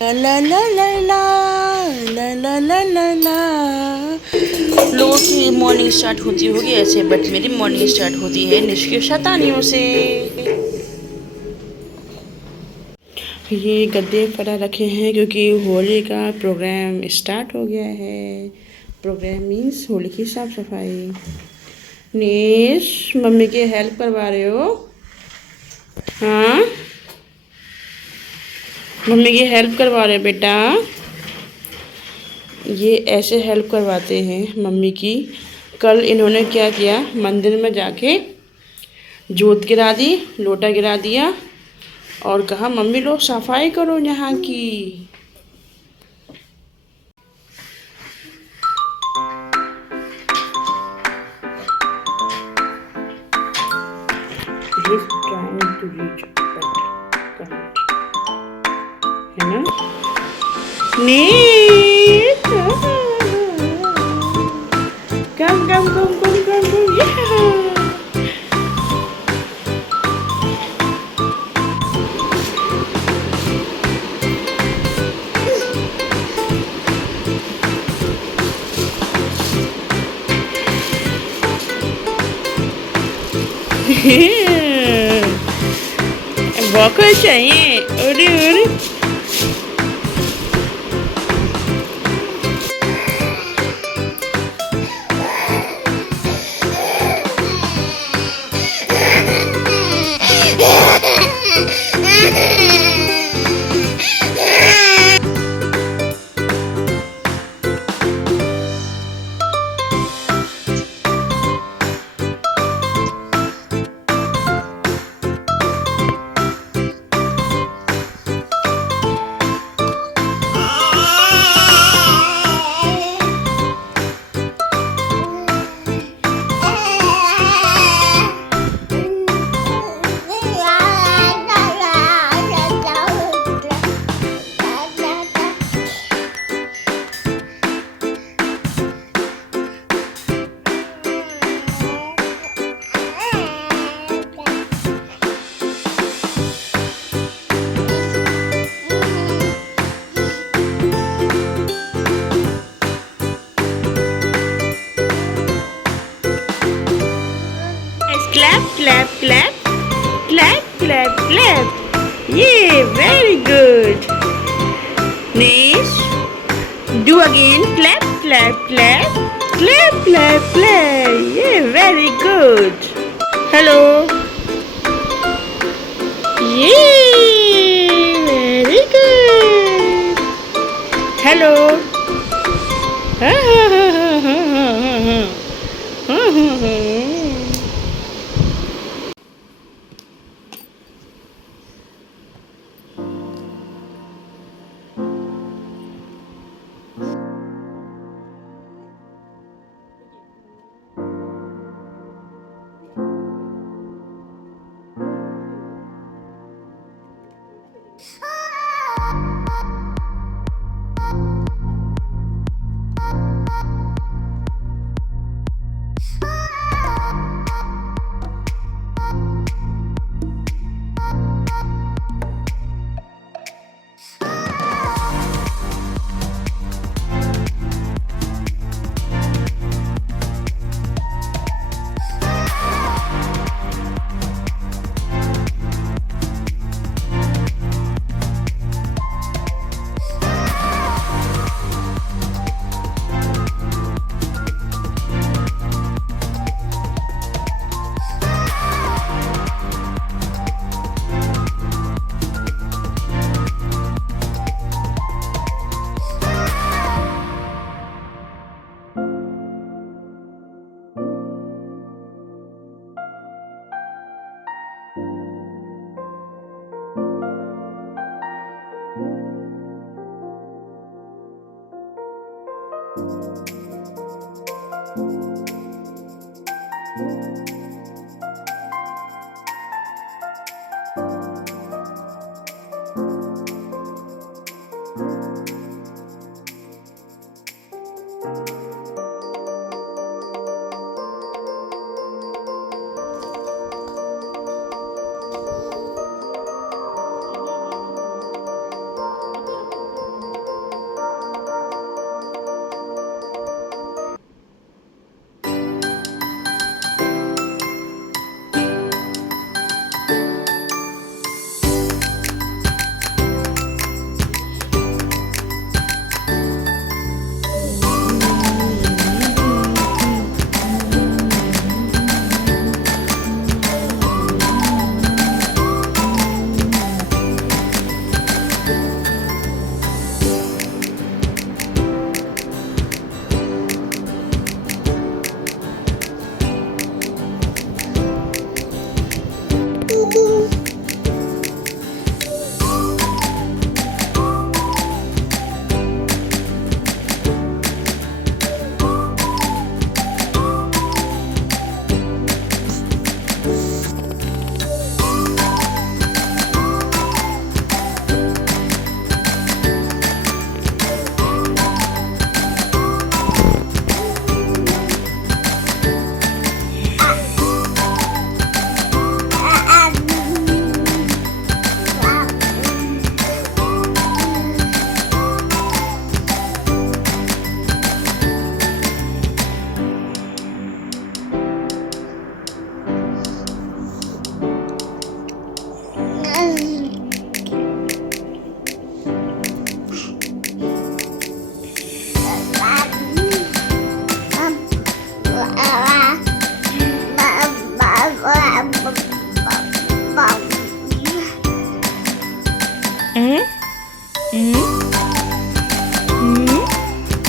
ला ला ला ला ला ला ला ला ला ला। लोगों की morning start होती होगी ऐसे, बट मेरी मॉर्निंग स्टार्ट होती है निष्क्रिय शैतानियों से। ये गद्दे पड़ा रखे हैं क्योंकि होली का प्रोग्राम स्टार्ट हो गया है। प्रोग्राम मीन्स होली की साफ सफाई। निश, मम्मी की हेल्प करवा रहे हो? हाँ, मम्मी की हेल्प करवा रहे हो बेटा? ये ऐसे हेल्प करवाते हैं मम्मी की। कल इन्होंने क्या किया, मंदिर में जाके जोत गिरा दी, लोटा गिरा दिया और कहा मम्मी लोग सफाई करो यहाँ की। He's trying to reach but can't, है ना? नीत, come, yeah! वॉकर चाहिए, अरे अरे। Clap, clap, clap, clap, clap, clap. Yeah, very good. Nish, do again. Clap, clap, clap, clap, clap, clap. Yeah, very good. Hello. Yeah, very good. Hello. Ha ha ha ha ha ha ha ha ha.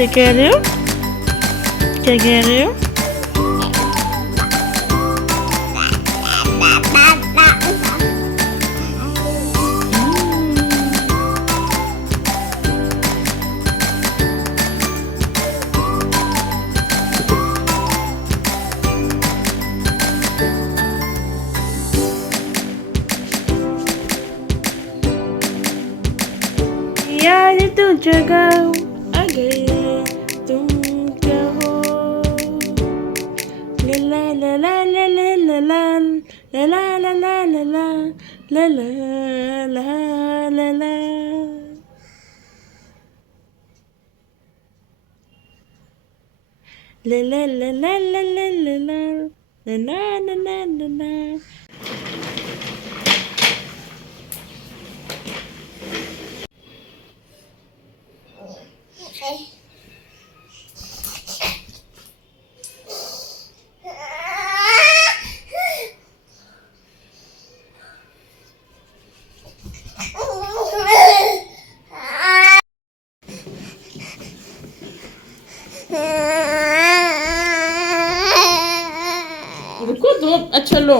क्या कह रहे हो? क्या कह रहे हो? यार तू जगाओ अगर तुम कहो ला ला ला ला ला ला ला ला ला ला ला ला ला ला ला ला ला La la la la la la la la la la la la la. रुको दो अच्छा लो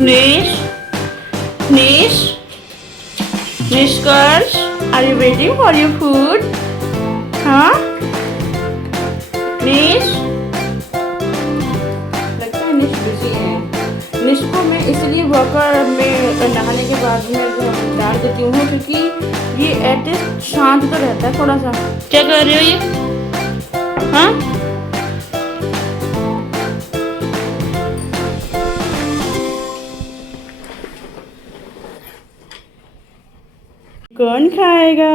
Nish, Nish, Nish girls, are you waiting for your food? हाँ? Nish? लगता है निश बिजी है। निश को मैं इसलिए वॉकर में नहाने के बाद में डाल देती हूँ क्योंकि ये एटलीस्ट शांत तो रहता है थोड़ा सा। क्या कर रहे हो ये? हाँ? कौन खाएगा?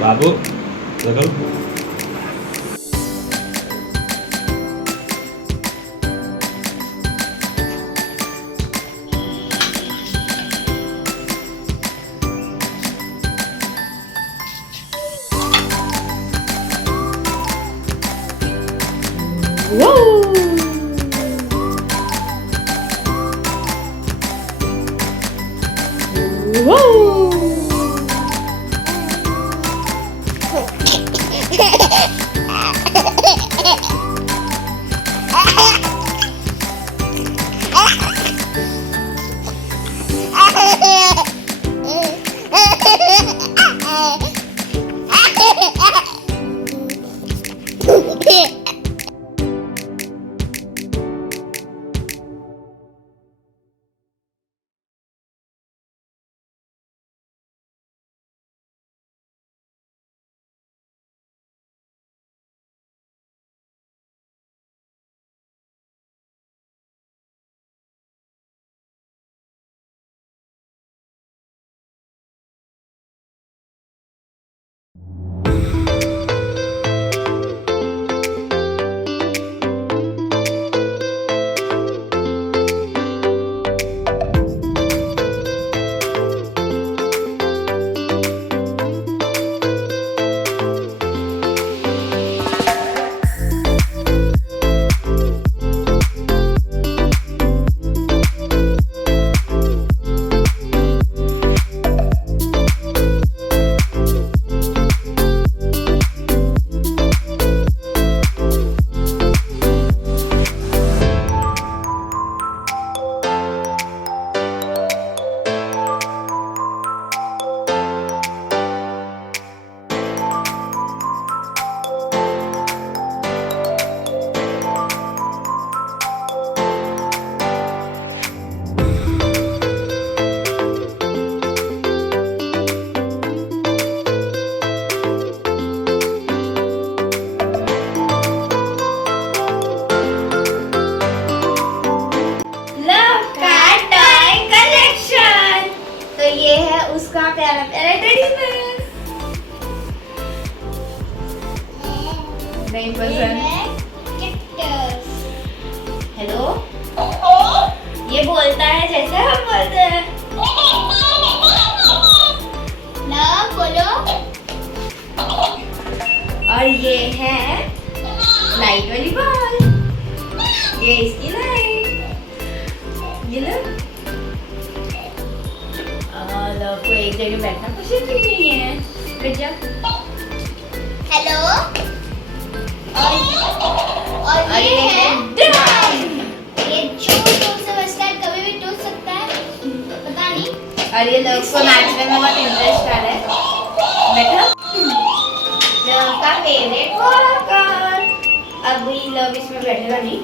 बाबू लगो उसका प्यारा प्यारा टेडी बेयर। नहीं पसंद। हेलो, ये बोलता है जैसे हम बोलते हैं ना, बोलो। और ये है लाइट वाली बॉल, ये इसकी लाइट, ये लो। लव को एक जगह बैठना पसंद ही नहीं है। बैठ जाओ। हेलो। और ये है ड्रम। ये जोर से बजता है, कभी भी टूट सकता है, पता नहीं। और ये लव को नाचने में बहुत इंटरेस्ट आ रहा है। बैठो। लव का फेवरेट वॉकर। अभी लव इसमें बैठेगा नहीं।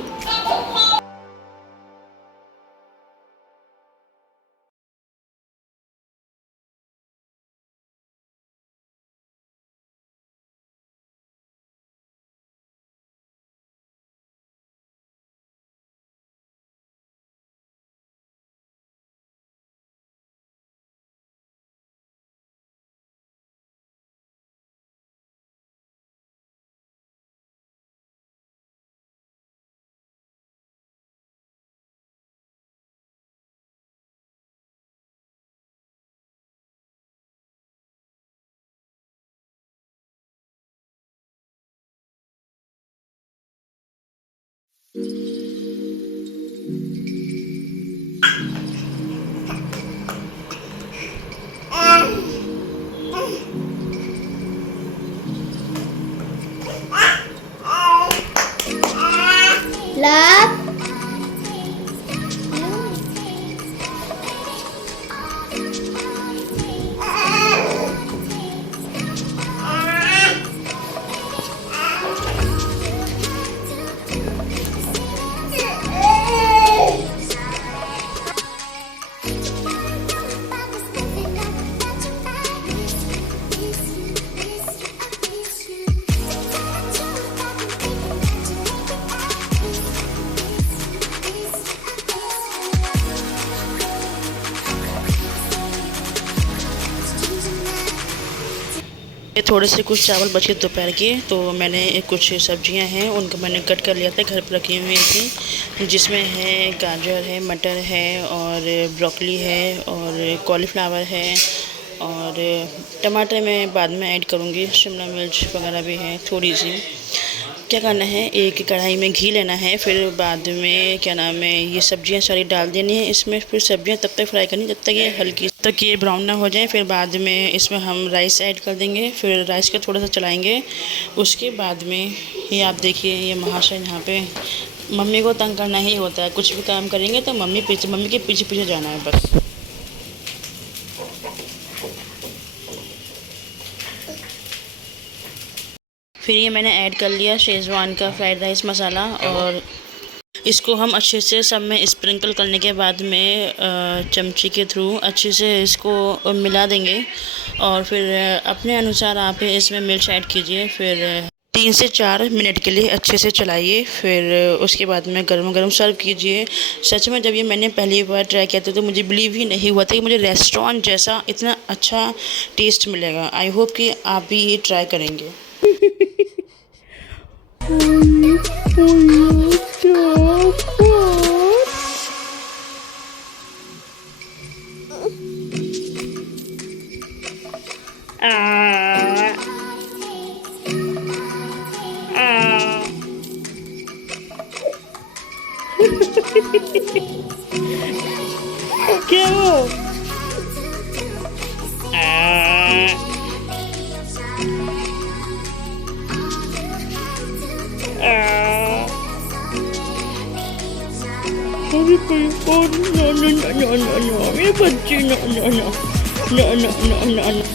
लव ये थोड़े से कुछ चावल बचे दोपहर के, तो मैंने कुछ सब्जियां हैं उनको मैंने कट कर लिया था, घर पर रखी हुई थी, जिसमें है गाजर है, मटर है और ब्रोकली है और कॉलीफ्लावर है और टमाटर मैं बाद में ऐड करूँगी, शिमला मिर्च वगैरह भी है थोड़ी सी। क्या करना है, एक कढ़ाई में घी लेना है, फिर बाद में क्या नाम है ये सब्जियां सारी डाल देनी है इसमें। फिर सब्जियां तब तक फ्राई करनी जब तक ये हल्की तक ये ब्राउन ना हो जाए। फिर बाद में इसमें हम राइस ऐड कर देंगे, फिर राइस को थोड़ा सा चलाएंगे। उसके बाद में ये आप देखिए, ये महाशय यहाँ पे मम्मी को तंग करना ही होता है, कुछ भी काम करेंगे तो मम्मी के पीछे पीछे जाना है बस। फिर ये मैंने ऐड कर लिया शेज़वान का फ्राइड राइस मसाला, और इसको हम अच्छे से सब में स्प्रिंकल करने के बाद में चमची के थ्रू अच्छे से इसको मिला देंगे। और फिर अपने अनुसार आप इसमें मिर्च ऐड कीजिए। फिर 3 से 4 मिनट के लिए अच्छे से चलाइए, फिर उसके बाद में गरम गरम सर्व कीजिए। सच में जब ये मैंने पहली बार ट्राई किया था तो मुझे बिलीव ही नहीं हुआ था कि मुझे रेस्टोरेंट जैसा इतना अच्छा टेस्ट मिलेगा। आई होप कि आप भी ये ट्राई करेंगे। क्या हो? अरे कोई, no no no no no no, ये बच्ची no no no no no no no no.